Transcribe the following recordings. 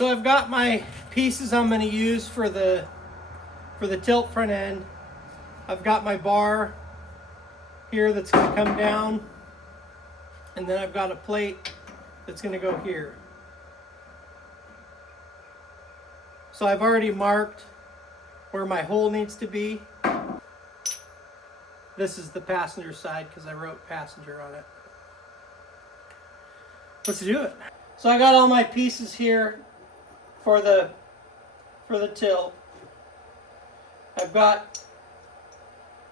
So I've got my pieces I'm going to use for the tilt front end. I've got my bar here that's going to come down, and then I've got a plate that's going to go here. So I've already marked where my hole needs to be. This is the passenger side because I wrote passenger on it. Let's do it. So I got all my pieces here for the tilt. I've got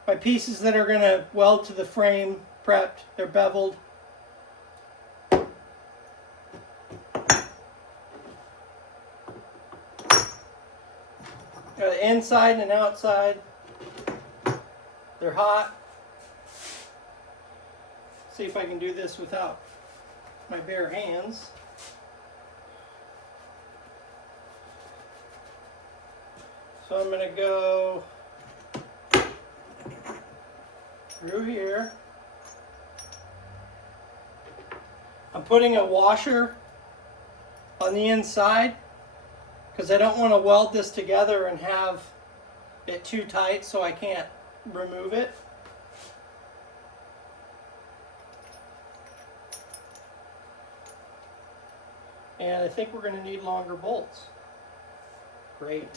my pieces that are going to weld to the frame prepped. They're beveled. Got the inside and outside. They're hot. See if I can do this without my bare hands. So I'm going to go through here. I'm putting a washer on the inside because I don't want to weld this together and have it too tight so I can't remove it. And I think we're going to need longer bolts. Great.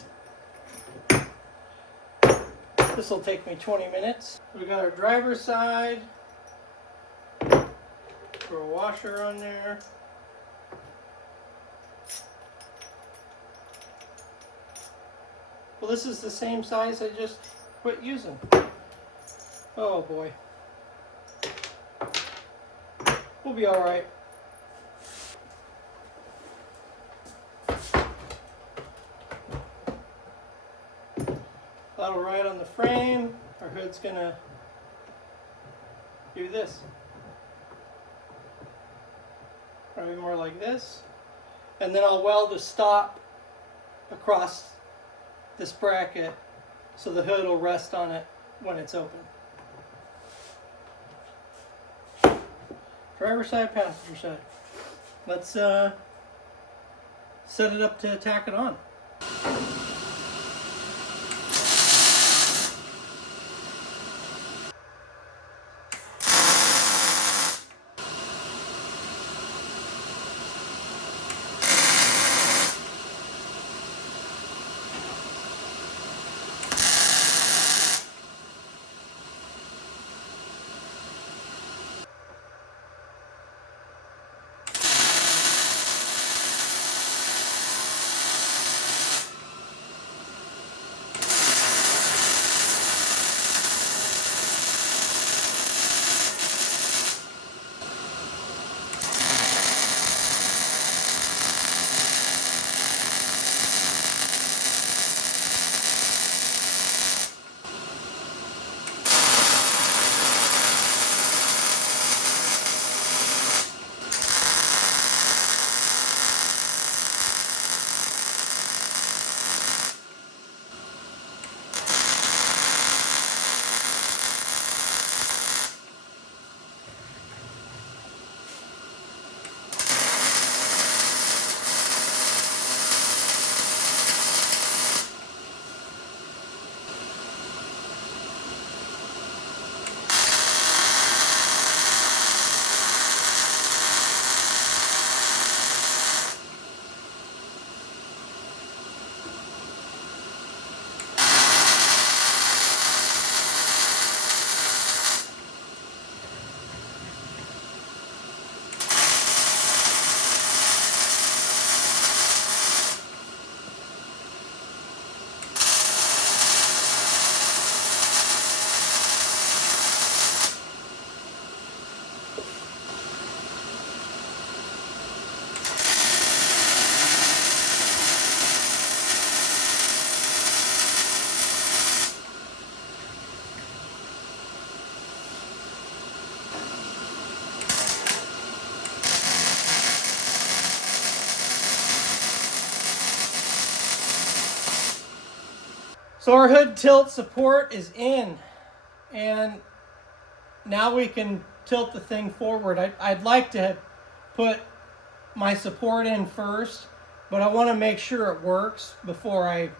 This will take me 20 minutes. We got our driver's side. Throw a washer on there. Well, this is the same size I just quit using. Oh boy. We'll be all right. That'll ride on the frame. Our hood's gonna do this. Probably more like this. And then I'll weld a stop across this bracket so the hood will rest on it when it's open. Driver side, passenger side. Let's set it up to tack it on. So our hood tilt support is in, and now we can tilt the thing forward. I'd like to put my support in first, but I want to make sure it works before I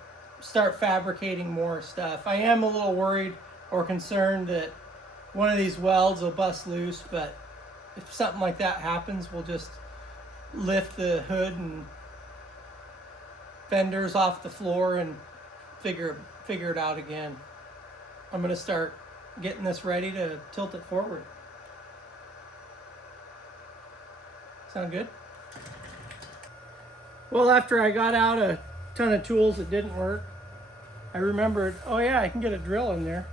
start fabricating more stuff. I am a little worried or concerned that one of these welds will bust loose, but if something like that happens, we'll just lift the hood and fenders off the floor and figure it out again. I'm going to start getting this ready to tilt it forward. Sound good? Well, after I got out a ton of tools that didn't work, I remembered, oh yeah, I can get a drill in there.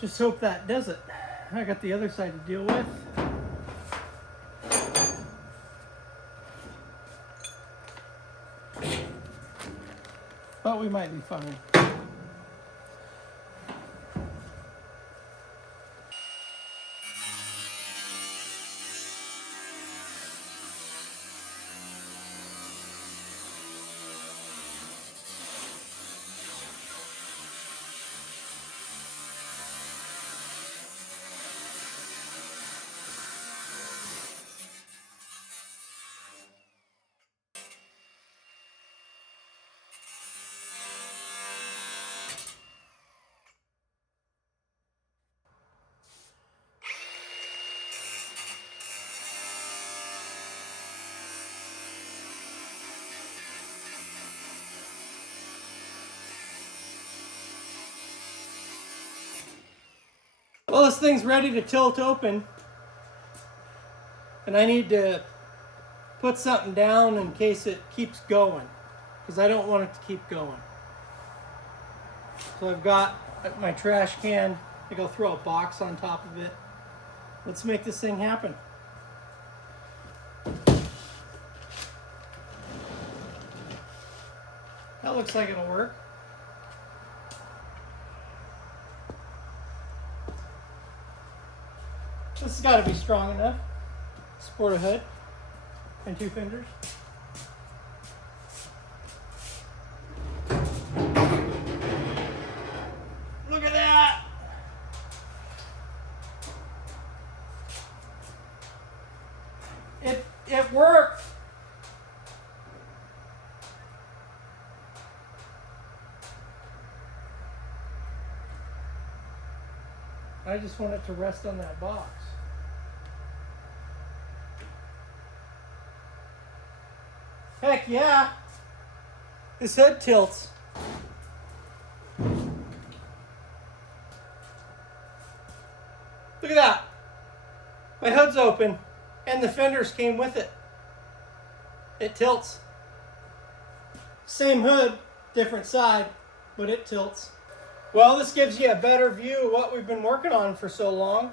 Just hope that does it. I got the other side to deal with. But we might be fine. Well, this thing's ready to tilt open, and I need to put something down in case it keeps going, because I don't want it to keep going. So I've got my trash can. I think I'll throw a box on top of it. Let's make this thing happen. That looks like it'll work. This has got to be strong enough. Support a hood and two fenders. Look at that! It worked! I just want it to rest on that box. Heck yeah! This hood tilts. Look at that! My hood's open and the fenders came with it. It tilts. Same hood, different side, but it tilts. Well, this gives you a better view of what we've been working on for so long.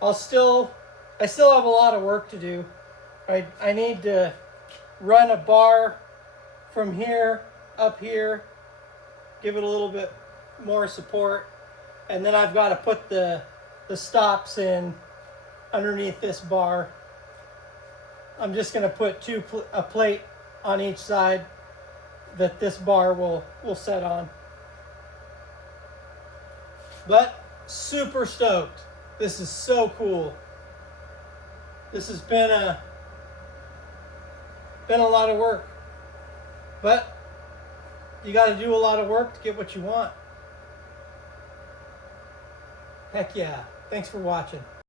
I still have a lot of work to do. I need to run a bar from here up here, give it a little bit more support, and then I've got to put the stops in underneath this bar. I'm just going to put a plate on each side that this bar will set on. But super stoked. This is so cool. This has been a lot of work. But you got to do a lot of work to get what you want. Heck yeah. Thanks for watching.